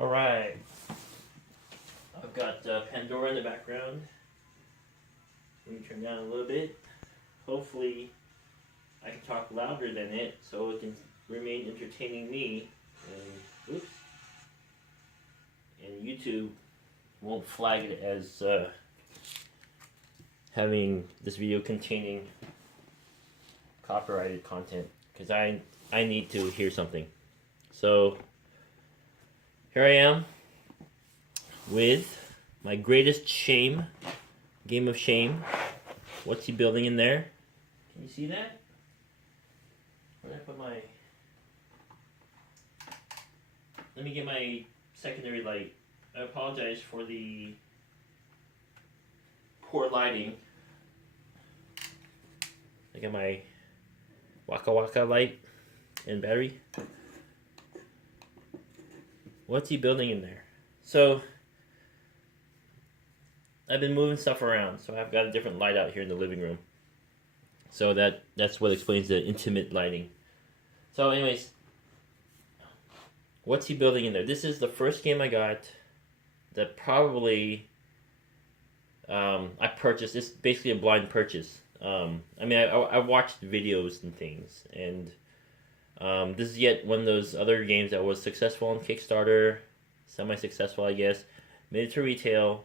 Alright, I've got Pandora in the background. Let me turn down a little bit. Hopefully, I can talk louder than it so it can remain entertaining me. And, oops. And YouTube won't flag it as having this video containing copyrighted content because I need to hear something. So here I am with my greatest shame, game of shame. What's he building in there? Can you see that? Where did I put my... Let me get my secondary light. I apologize for the poor lighting. I got my Waka Waka light and battery. What's he building in there? So, I've been moving stuff around, so I've got a different light out here in the living room. So that's what explains the intimate lighting. So anyways, what's he building in there? This is the first game I got that probably I purchased. It's basically a blind purchase. I watched videos and things, and this is yet one of those other games that was successful on Kickstarter, semi-successful, I guess, made it to retail,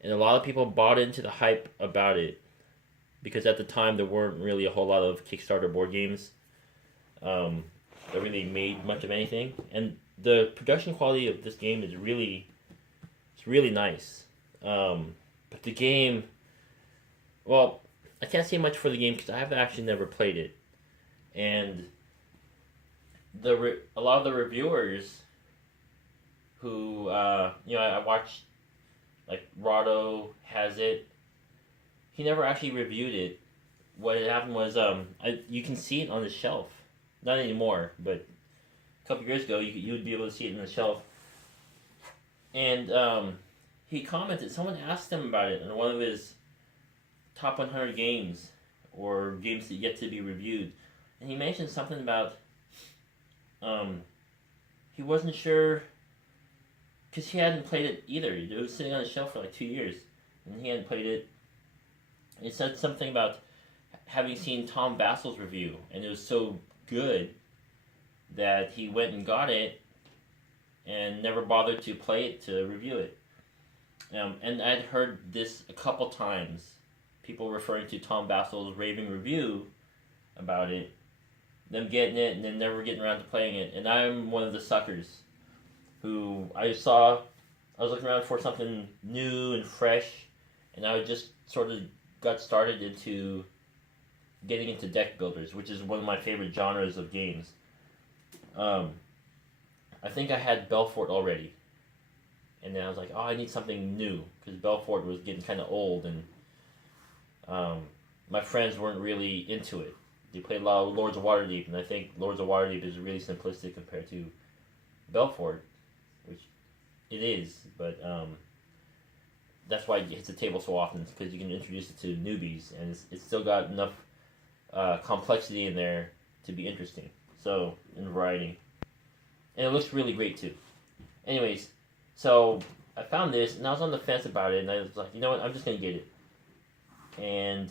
and a lot of people bought into the hype about it, because at the time there weren't really a whole lot of Kickstarter board games that really made much of anything, and the production quality of this game is really nice. But the game, well, I can't say much for the game because I have actually never played it, and a lot of the reviewers who I watched, like Rado has it. He never actually reviewed it. What had happened was you can see it on the shelf, not anymore, but a couple years ago you would be able to see it on the shelf. And he commented. Someone asked him about it in one of his top 100 games or games that yet to be reviewed, and he mentioned something about he wasn't sure because he hadn't played it either. It was sitting on the shelf for like 2 years, and he hadn't played it. It said something about having seen Tom Vasel's review, and it was so good that he went and got it and never bothered to play it to review it. And I'd heard this a couple times, people referring to Tom Vasel's raving review about it, them getting it and then never getting around to playing it. And I'm one of the suckers who I was looking around for something new and fresh, and I just sort of got started into getting into deck builders, which is one of my favorite genres of games. I think I had Belfort already, and then I was like, oh, I need something new, because Belfort was getting kind of old, and my friends weren't really into it. They played a lot of Lords of Waterdeep, and I think Lords of Waterdeep is really simplistic compared to Belfort, which it is, but that's why it hits the table so often, because you can introduce it to newbies, and it's still got enough complexity in there to be interesting. So, in variety. And it looks really great too. Anyways, so I found this, and I was on the fence about it, and I was like, you know what, I'm just going to get it. And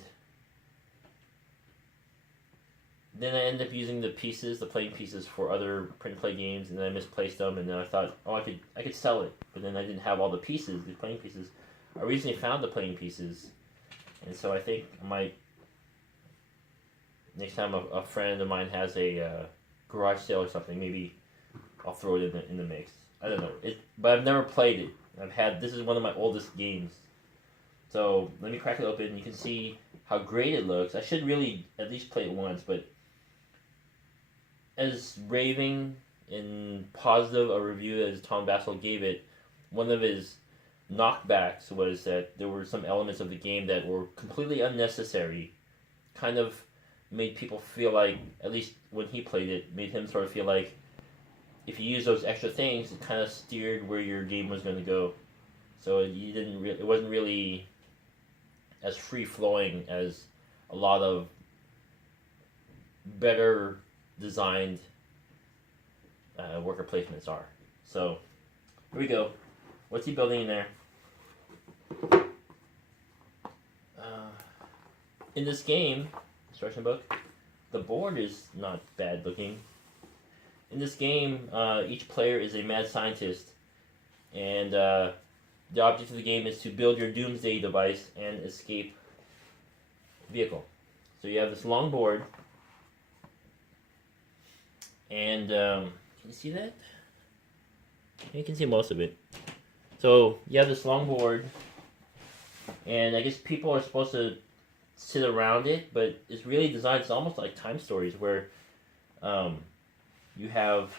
then I ended up using the playing pieces for other print and play games, and then I misplaced them, and then I thought, oh, I could sell it, but then I didn't have all the playing pieces. I recently found the playing pieces, and so I think I might, next time a friend of mine has a garage sale or something, maybe I'll throw it in the mix. I don't know. But I've never played it. This is one of my oldest games. So let me crack it open. You can see how great it looks. I should really at least play it once, but as raving and positive a review as Tom Vasel gave it, one of his knockbacks was that there were some elements of the game that were completely unnecessary, kind of made people feel like, at least when he played it, made him sort of feel like if you use those extra things, it kind of steered where your game was going to go. So it wasn't really as free-flowing as a lot of better designed worker placements are. So Here we go. What's he building in there? In this game, instruction book, the board is not bad looking. In this game, each player is a mad scientist, and the object of the game is to build your doomsday device and escape vehicle. So you have this long board, and can you see that? You can see most of it. So you have this long board, and I guess people are supposed to sit around it, but it's really designed, it's almost like Time Stories, where you have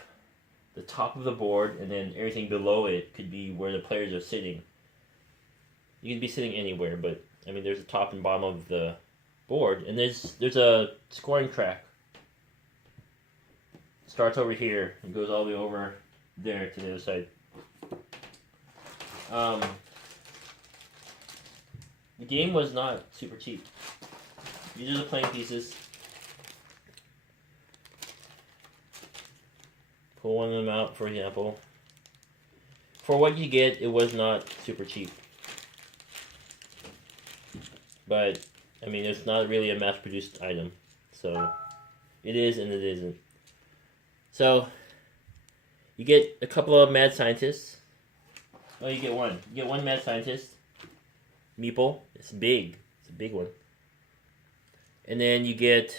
the top of the board, and then everything below it could be where the players are sitting. You can be sitting anywhere, but I mean, there's a top and bottom of the board, and there's a scoring track. It starts over here and goes all the way over there to the other side. The game was not super cheap. These are the playing pieces. Pull one of them out, for example. For what you get, it was not super cheap. But, I mean, it's not really a mass-produced item. So, it is and it isn't. So, you get a couple of mad scientists. Oh, you get one. You get one mad scientist. Meeple. It's big. It's a big one. And then you get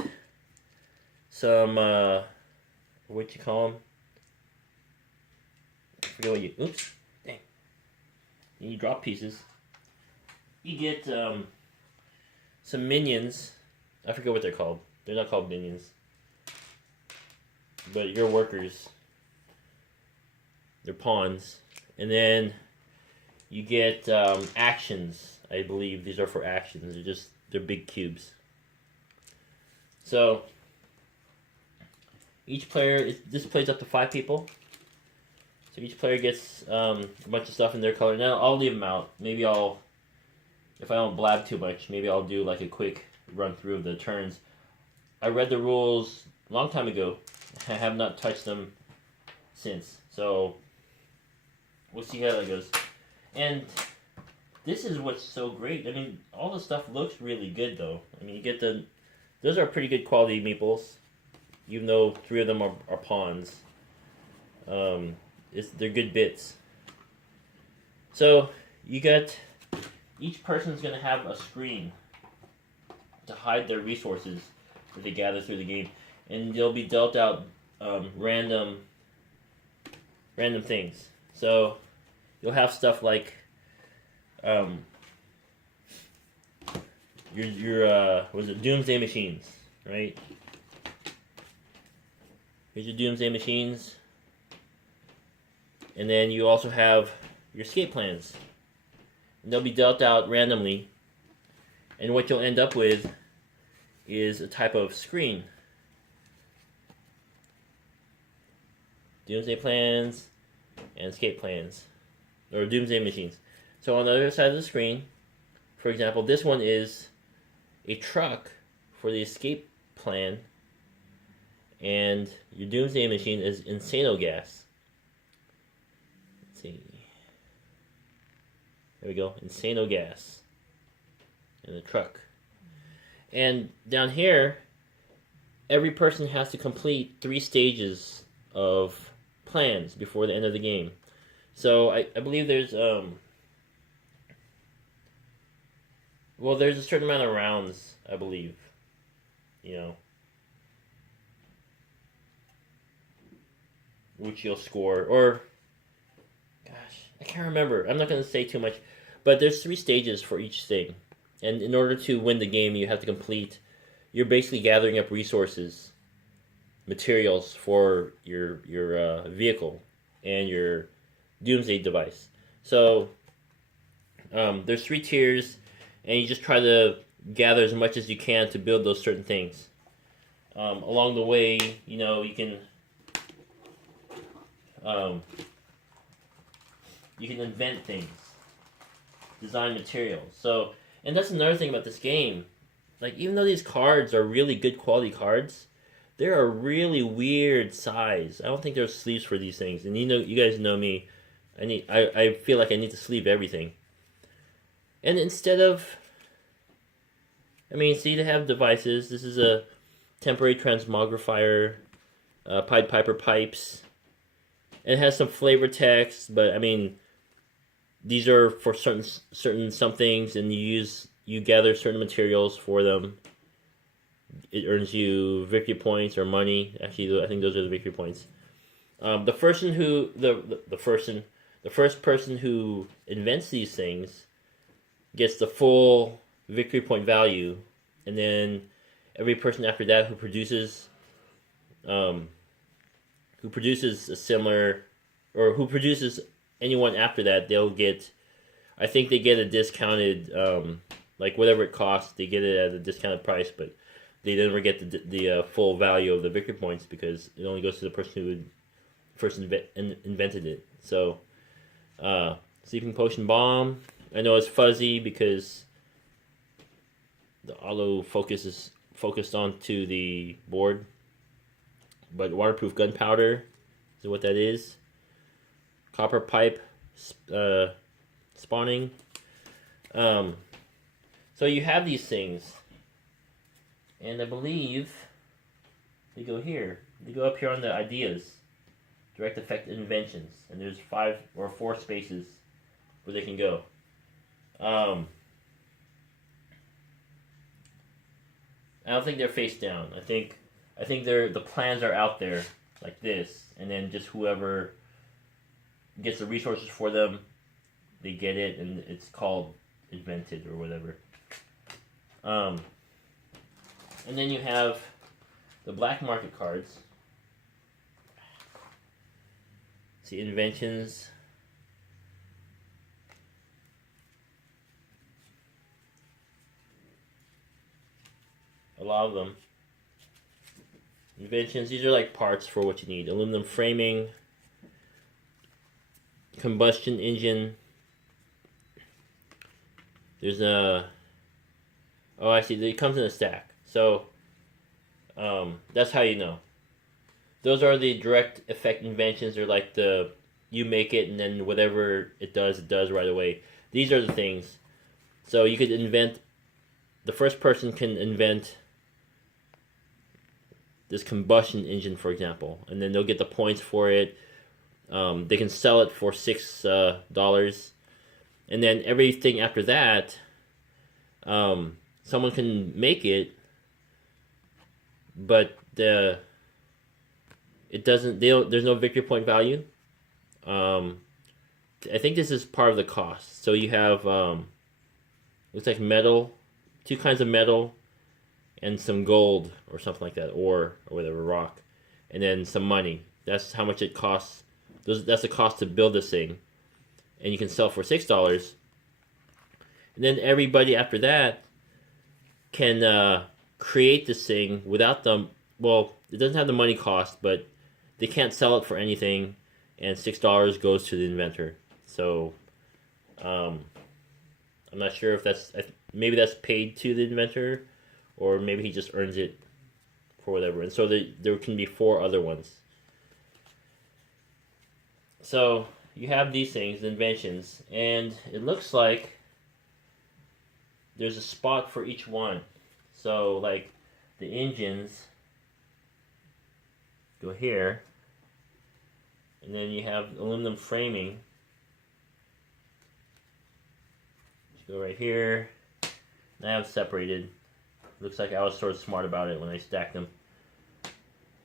some, what you call them? I forget what you, oops. Dang. You drop pieces. You get, some minions. I forget what they're called. They're not called minions. But your workers. They're pawns. And then you get actions. I believe these are for actions. They're big cubes. So each player, this plays up to 5 people. So each player gets a bunch of stuff in their color. Now I'll leave them out. Maybe if I don't blab too much, maybe I'll do like a quick run through of the turns. I read the rules a long time ago. I have not touched them since. So we'll see how that goes. And this is what's so great. I mean, all the stuff looks really good, though. I mean, you get those are pretty good quality meeples, even though 3 of them are pawns. They're good bits. So you got, each person's gonna have a screen to hide their resources that they gather through the game, and they'll be dealt out random things. So you'll have stuff like your was it Doomsday Machines, right? Here's your Doomsday Machines. And then you also have your escape plans. And they'll be dealt out randomly. And what you'll end up with is a type of screen. Doomsday plans and escape plans. Or Doomsday Machines. So on the other side of the screen, for example, this one is a truck for the escape plan, and your Doomsday Machine is Insano Gas. Let's see. There we go, Insano Gas. And the truck. And down here, every person has to complete 3 stages of plans before the end of the game. So I believe there's there's a certain amount of rounds, I believe. You know, which you'll score, or gosh, I can't remember. I'm not going to say too much, but there's 3 stages for each thing. And in order to win the game, you have to complete, you're basically gathering up resources, materials for your vehicle and your Doomsday device. So there's 3 tiers, and you just try to gather as much as you can to build those certain things. Along the way, you know, you can invent things, design materials. So, and that's another thing about this game. Like, even though these cards are really good quality cards, they're a really weird size. I don't think there's sleeves for these things. And you guys know me. I feel like I need to sleeve everything. And instead of, I mean, see, they have devices. This is a temporary transmogrifier, Pied Piper pipes. And it has some flavor text, but I mean, these are for certain some things, and you gather certain materials for them. It earns you victory points or money. Actually, I think those are the victory points. The person who the first person who invents these things gets the full victory point value, and then every person after that who produces a similar, or who produces anyone after that, they'll get, I think they get a discounted, like whatever it costs, they get it at a discounted price, but they never get the full value of the victory points because it only goes to the person who first invented it. So, Sleeping Potion Bomb, I know it's fuzzy because the auto focus is focused onto the board, but waterproof gunpowder is what that is. Copper pipe spawning. So you have these things, and I believe they go here. They go up here on the ideas, direct effect inventions, and there's 5 or 4 spaces where they can go. I don't think they're face down. I think the plans are out there like this, and then just whoever gets the resources for them, they get it, and it's called invented or whatever. And then you have the black market cards. See, inventions. A lot of them. Inventions, these are like parts for what you need. Aluminum framing, combustion engine. There's a, oh, I see, it comes in a stack. So, that's how you know. Those are the direct effect inventions. They're like you make it and then whatever it does right away. These are the things. So you could invent, the first person can invent this combustion engine, for example, and then they'll get the points for it. They can sell it for $6, and then everything after that, someone can make it, but it doesn't. There's no victory point value. I think this is part of the cost. So you have looks like metal, 2 kinds of metal, and some gold or something like that, or whatever, rock, and then some money. That's how much it costs. That's the cost to build this thing, and you can sell for $6. And then everybody after that can create this thing without them. Well, it doesn't have the money cost, but they can't sell it for anything, and $6 goes to the inventor. So, I'm not sure if maybe that's paid to the inventor, or maybe he just earns it for whatever. And so there can be 4 other ones. So you have these things, inventions, and it looks like there's a spot for each one. So like the engines go here, and then you have aluminum framing. Go right here. And I have separated. Looks like I was sort of smart about it when I stacked them,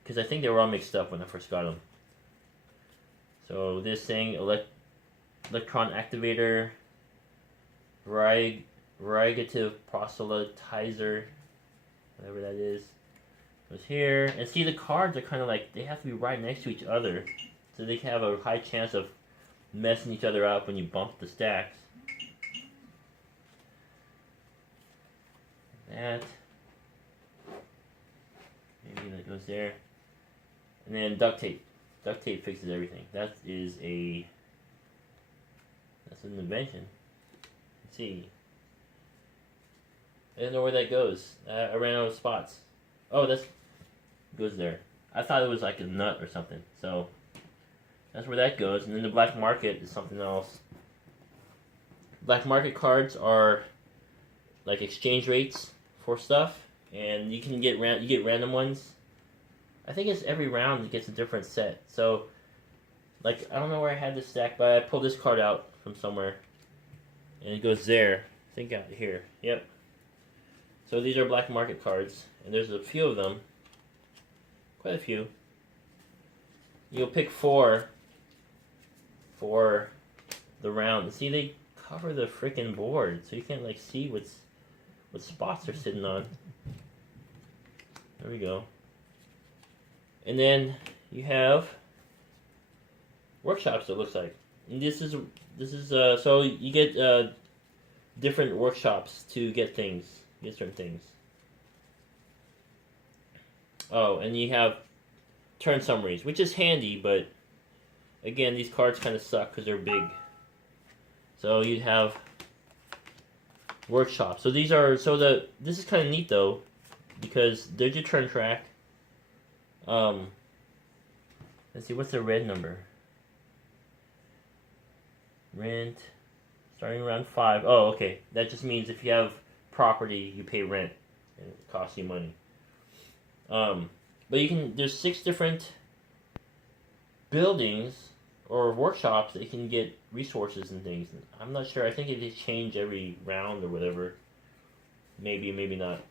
because I think they were all mixed up when I first got them. So this thing, electron activator, variegative proselytizer, whatever that is, goes here. And see, the cards are kind of like, they have to be right next to each other, so they can have a high chance of messing each other up when you bump the stacks. That. Maybe that goes there. And then duct tape. Duct tape fixes everything. That's an invention. Let's see. I don't know where that goes. I ran out of spots. Oh, goes there. I thought it was like a nut or something. So, That's where that goes. And then the black market is something else. Black market cards are like exchange rates for stuff, and you can get you get random ones. I think it's every round it gets a different set. So, like, I don't know where I had this stack, but I pulled this card out from somewhere, and it goes there. I think out here. Yep. So these are black market cards, and there's a few of them. Quite a few. You'll pick 4 for the round. See, they cover the freaking board, so you can't like see what spots they're sitting on. There we go. And then you have workshops. It looks like, and this is so you get different workshops to get certain things. Oh, and you have turn summaries, which is handy, but again, these cards kind of suck because they're big. So you'd have workshops. So these are this is kind of neat though, because there's your turn track. Let's see, what's the red number? Rent, starting around 5. Oh, okay. That just means if you have property, you pay rent, and it costs you money. But there's 6 different buildings or workshops that you can get resources and things. I'm not sure. I think they change every round or whatever. Maybe, maybe not.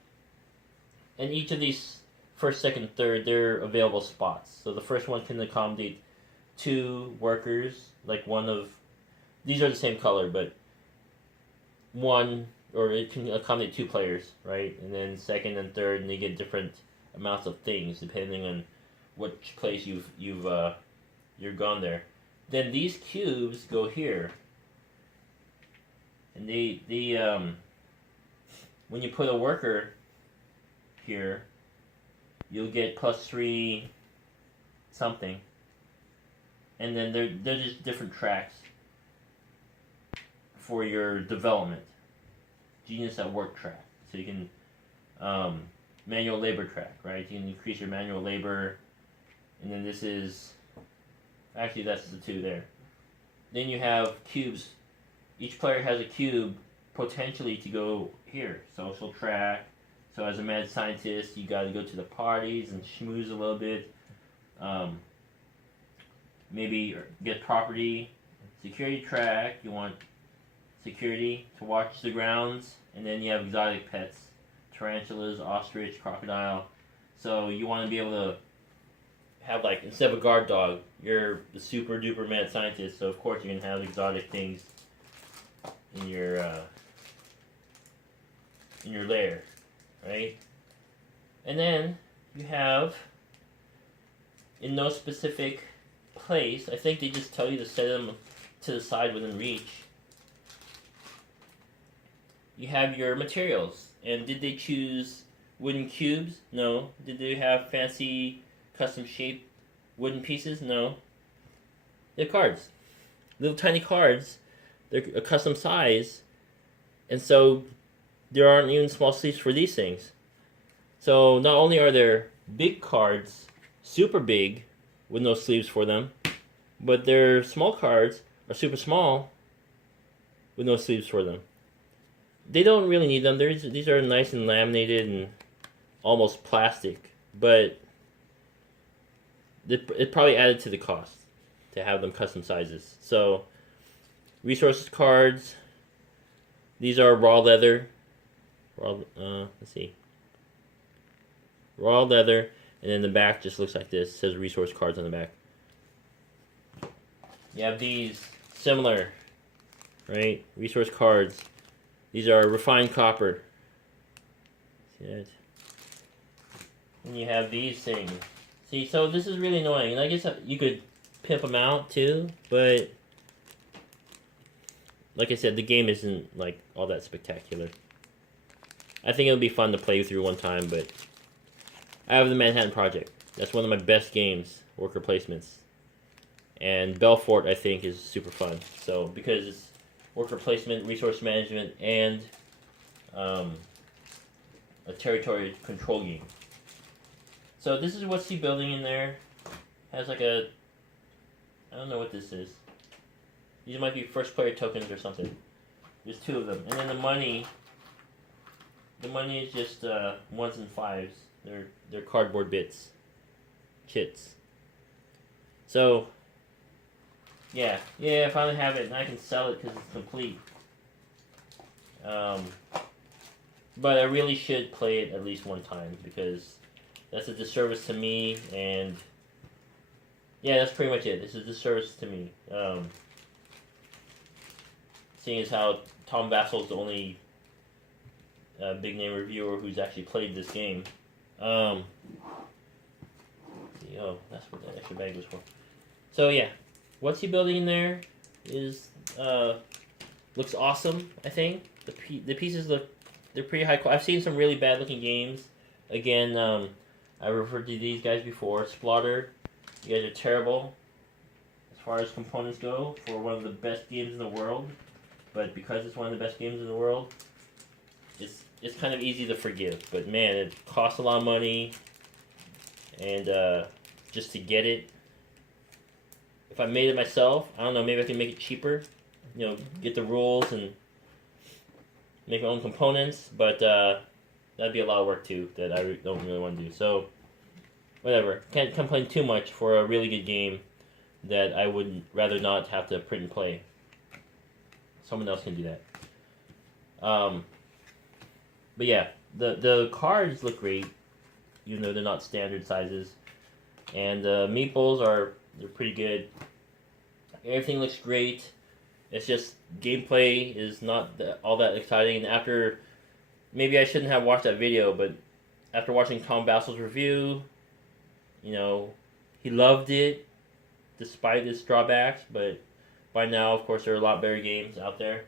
And each of these first, second, third, they're available spots. So the first one can accommodate 2 workers, like one of these are the same color, but one, or it can accommodate 2 players, right? And then second and third, and they get different amounts of things depending on which place you've gone there. Then these cubes go here, and they when you put a worker here, you'll get +3 something, and then they're just different tracks for your development. Genius at Work track, so you can manual labor track, right? You can increase your manual labor, and then this is actually that's the 2 there. Then you have cubes. Each player has a cube potentially to go here. Social track. So as a mad scientist, you got to go to the parties and schmooze a little bit. Maybe get property. Security track. You want security to watch the grounds, and then you have exotic pets. Tarantulas, ostrich, crocodile. So you want to be able to have, like, instead of a guard dog, you're the super duper mad scientist, so of course you're going to have exotic things in your lair, right? And then you have, in no specific place, I think they just tell you to set them to the side within reach. You have your materials. And did they choose wooden cubes? No. Did they have fancy custom shaped wooden pieces? No. They're cards. Little tiny cards. They're a custom size. And so there aren't even small sleeves for these things. So not only are there big cards, super big, with no sleeves for them, but their small cards are super small with no sleeves for them. They don't really need them. These are nice and laminated and almost plastic, but it probably added to the cost to have them custom sizes. So, resources cards. These are raw leather. Let's see. Raw leather, and then the back just looks like this. It says resource cards on the back. You have these similar, right? Resource cards. These are refined copper. See that? And you have these things. See, so this is really annoying. And I guess you could pimp them out too, but like I said, the game isn't like all that spectacular. I think it would be fun to play through one time, but I have the Manhattan Project. That's one of my best games, worker placements. And Belfort, I think, is super fun. So, because it's worker placement, resource management, and a territory control game. So this is what's he building in there. Has like a I don't know what this is. These might be first player tokens or something. There's 2 of them. And then the money is just ones and fives. They're cardboard bits. Kits. So, yeah, I finally have it, and I can sell it because it's complete. But I really should play it at least one time, because that's a disservice to me, and yeah, that's pretty much it. This is a disservice to me. Seeing as how Tom Vasel's the only big name reviewer who's actually played this game. Oh, that's what that extra bag was for. So yeah, what's he building in there is looks awesome. I think the pieces they're pretty high quality. I've seen some really bad looking games. Again, I referred to these guys before. Splotter, you guys are terrible as far as components go for one of the best games in the world. But because it's one of the best games in the world, it's kind of easy to forgive. But man, it costs a lot of money, and just to get it. If I made it myself, I don't know, maybe I can make it cheaper. You know, get the rules and make my own components. But that'd be a lot of work too that I don't really want to do. So whatever. Can't complain too much for a really good game that I would rather not have to print and play. Someone else can do that. But yeah, the cards look great, even though they're not standard sizes. And the meeples they're pretty good. Everything looks great. It's just gameplay is not all that exciting. And after, maybe I shouldn't have watched that video, but after watching Tom Vasel's review, you know, he loved it despite its drawbacks. But by now, of course, there are a lot better games out there.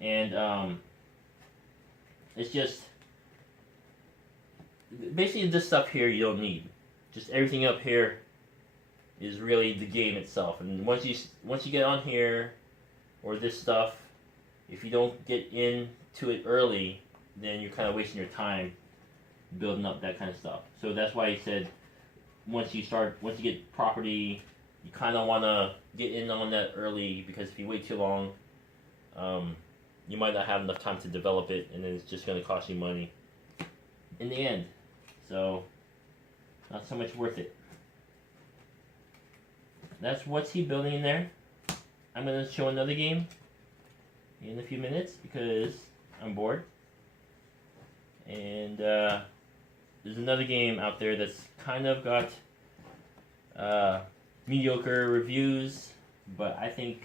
And it's just, basically this stuff here you don't need. Just everything up here is really the game itself. And once you get on here, or this stuff, if you don't get into it early, then you're kind of wasting your time building up that kind of stuff. So that's why he said, once you get property, you kind of want to get in on that early, because if you wait too long, you might not have enough time to develop it, and then it's just going to cost you money in the end. So, not so much worth it. That's what's he building in there. I'm going to show another game in a few minutes because I'm bored. And there's another game out there that's kind of got mediocre reviews, but I think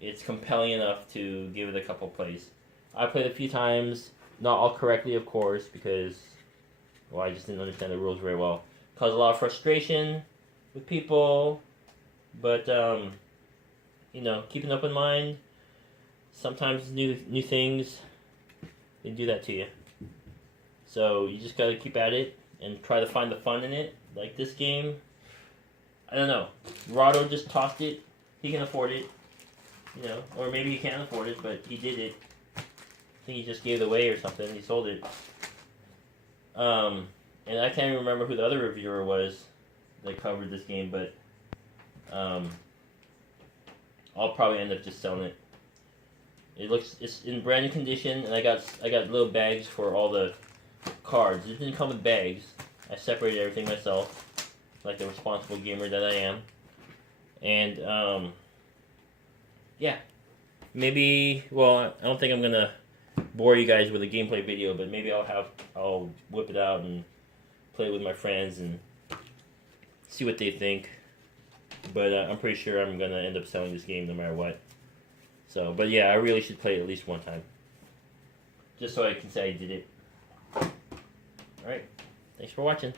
it's compelling enough to give it a couple plays. I played it a few times, not all correctly, of course, because, well, I just didn't understand the rules very well. Caused a lot of frustration with people, but you know, keep an open mind. Sometimes new things, they do that to you. So you just gotta keep at it and try to find the fun in it. Like this game, I don't know. Rado just tossed it. He can afford it, you know, or maybe he can't afford it, but he did it. I think he just gave it away or something. He sold it. And I can't even remember who the other reviewer was that covered this game, but I'll probably end up just selling it. It's in brand new condition, and I got little bags for all the cards. It didn't come with bags. I separated everything myself, like the responsible gamer that I am. And yeah, maybe. Well, I don't think I'm gonna bore you guys with a gameplay video, but maybe I'll whip it out and play it with my friends and see what they think. But I'm pretty sure I'm gonna end up selling this game no matter what. So, but yeah, I really should play it at least one time, just so I can say I did it. Alright, thanks for watching.